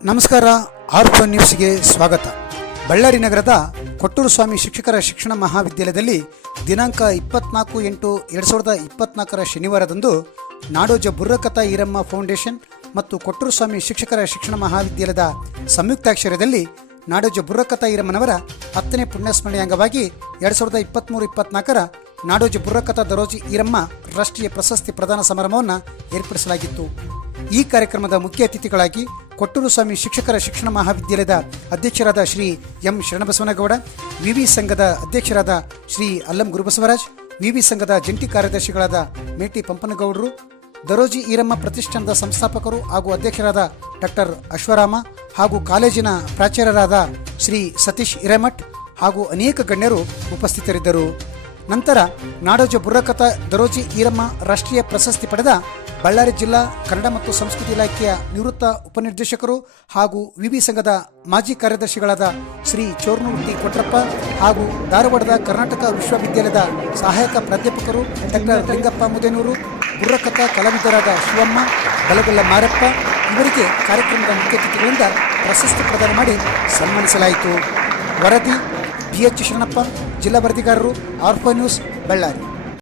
ನಮಸ್ಕಾರ, ಆರ್ಫ ನ್ಯೂಸ್ಗೆ ಸ್ವಾಗತ. ಬಳ್ಳಾರಿ ನಗರದ ಕೊಟ್ಟೂರು ಸ್ವಾಮಿ ಶಿಕ್ಷಕರ ಶಿಕ್ಷಣ ಮಹಾವಿದ್ಯಾಲಯದಲ್ಲಿ ದಿನಾಂಕ ಇಪ್ಪತ್ನಾಲ್ಕು ಎಂಟು ಎರಡು ಸಾವಿರದ ಇಪ್ಪತ್ನಾಲ್ಕರ ಶನಿವಾರದಂದು ನಾಡೋಜ ಬುರ್ರಕಥ ಈರಮ್ಮ ಫೌಂಡೇಶನ್ ಮತ್ತು ಕೊಟ್ಟೂರು ಸ್ವಾಮಿ ಶಿಕ್ಷಕರ ಶಿಕ್ಷಣ ಮಹಾವಿದ್ಯಾಲಯದ ಸಂಯುಕ್ತಾಕ್ಷರದಲ್ಲಿ ನಾಡೋಜ ಬುರ್ರಕಥ ಈರಮ್ಮನವರ ಹತ್ತನೇ ಪುಣ್ಯಸ್ಮರಣೆ ಅಂಗವಾಗಿ ಎರಡು ಸಾವಿರದ ಇಪ್ಪತ್ತ್ಮೂರು ಇಪ್ಪತ್ನಾಲ್ಕರ ನಾಡೋಜ ಬುರ್ರಕಥ ದರೋಜಿ ಈರಮ್ಮ ರಾಷ್ಟ್ರೀಯ ಪ್ರಶಸ್ತಿ ಪ್ರದಾನ ಸಮಾರಂಭವನ್ನು ಏರ್ಪಡಿಸಲಾಗಿತ್ತು. ಈ ಕಾರ್ಯಕ್ರಮದ ಮುಖ್ಯ ಅತಿಥಿಗಳಾಗಿ ಕೊಟ್ಟೂರು ಸ್ವಾಮಿ ಶಿಕ್ಷಕರ ಶಿಕ್ಷಣ ಮಹಾವಿದ್ಯಾಲಯದ ಅಧ್ಯಕ್ಷರಾದ ಶ್ರೀ ಎಂ ಶರಣಬಸವನಗೌಡ, ವಿವಿ ಸಂಘದ ಅಧ್ಯಕ್ಷರಾದ ಶ್ರೀ ಅಲ್ಲಂ ಗುರುಬಸವರಾಜ್, ವಿವಿ ಸಂಘದ ಜಂಟಿ ಕಾರ್ಯದರ್ಶಿಗಳಾದ ಮೇಟಿ ಪಂಪನಗೌಡರು, ದರೋಜಿ ಈರಮ್ಮ ಪ್ರತಿಷ್ಠಾನದ ಸಂಸ್ಥಾಪಕರು ಹಾಗೂ ಅಧ್ಯಕ್ಷರಾದ ಡಾಕ್ಟರ್ ಅಶ್ವರಾಮ ಹಾಗೂ ಕಾಲೇಜಿನ ಪ್ರಾಚಾರ್ಯರಾದ ಶ್ರೀ ಸತೀಶ್ ಹಿರೇಮಠ್ ಹಾಗೂ ಅನೇಕ ಗಣ್ಯರು ಉಪಸ್ಥಿತರಿದ್ದರು. ನಂತರ ನಾಡೋಜ ಬುರಕಥ ದರೋಜಿ ಈರಮ್ಮ ರಾಷ್ಟ್ರೀಯ ಪ್ರಶಸ್ತಿ ಪಡೆದ ಬಳ್ಳಾರಿ ಜಿಲ್ಲಾ ಕನ್ನಡ ಮತ್ತು ಸಂಸ್ಕೃತಿ ಇಲಾಖೆಯ ನಿವೃತ್ತ ಉಪನಿರ್ದೇಶಕರು ಹಾಗೂ ವಿವಿ ಸಂಘದ ಮಾಜಿ ಕಾರ್ಯದರ್ಶಿಗಳಾದ ಶ್ರೀ ಚೋರ್ನೂರ್ತಿ ಕೊಟ್ರಪ್ಪ ಹಾಗೂ ಧಾರವಾಡದ ಕರ್ನಾಟಕ ವಿಶ್ವವಿದ್ಯಾಲಯದ ಸಹಾಯಕ ಪ್ರಾಧ್ಯಾಪಕರು ಡಾಕ್ಟರ್ ಲಿಂಗಪ್ಪ ಮುದೇನೂರು ಬುರ್ರಕಥ ಕಲಾವಿದರಾದ ಶಿವಮ್ಮ, ಬಲಗೊಲ್ಲ ಮಾರಪ್ಪ ಇವರಿಗೆ ಕಾರ್ಯಕ್ರಮದ ಮುಖ್ಯ ಅತಿಥಿಗಳಿಂದ ಪ್ರಶಸ್ತಿ ಪ್ರದಾನ ಮಾಡಿ ಸನ್ಮಾನಿಸಲಾಯಿತು. ವರದಿ, ಬಿ ಎಚ್ ಶರಣಪ್ಪ, ಜಿಲ್ಲಾ ವರದಿಗಾರರು, ಆರ್ಫೋ ನ್ಯೂಸ್, ಬಳ್ಳಾರಿ.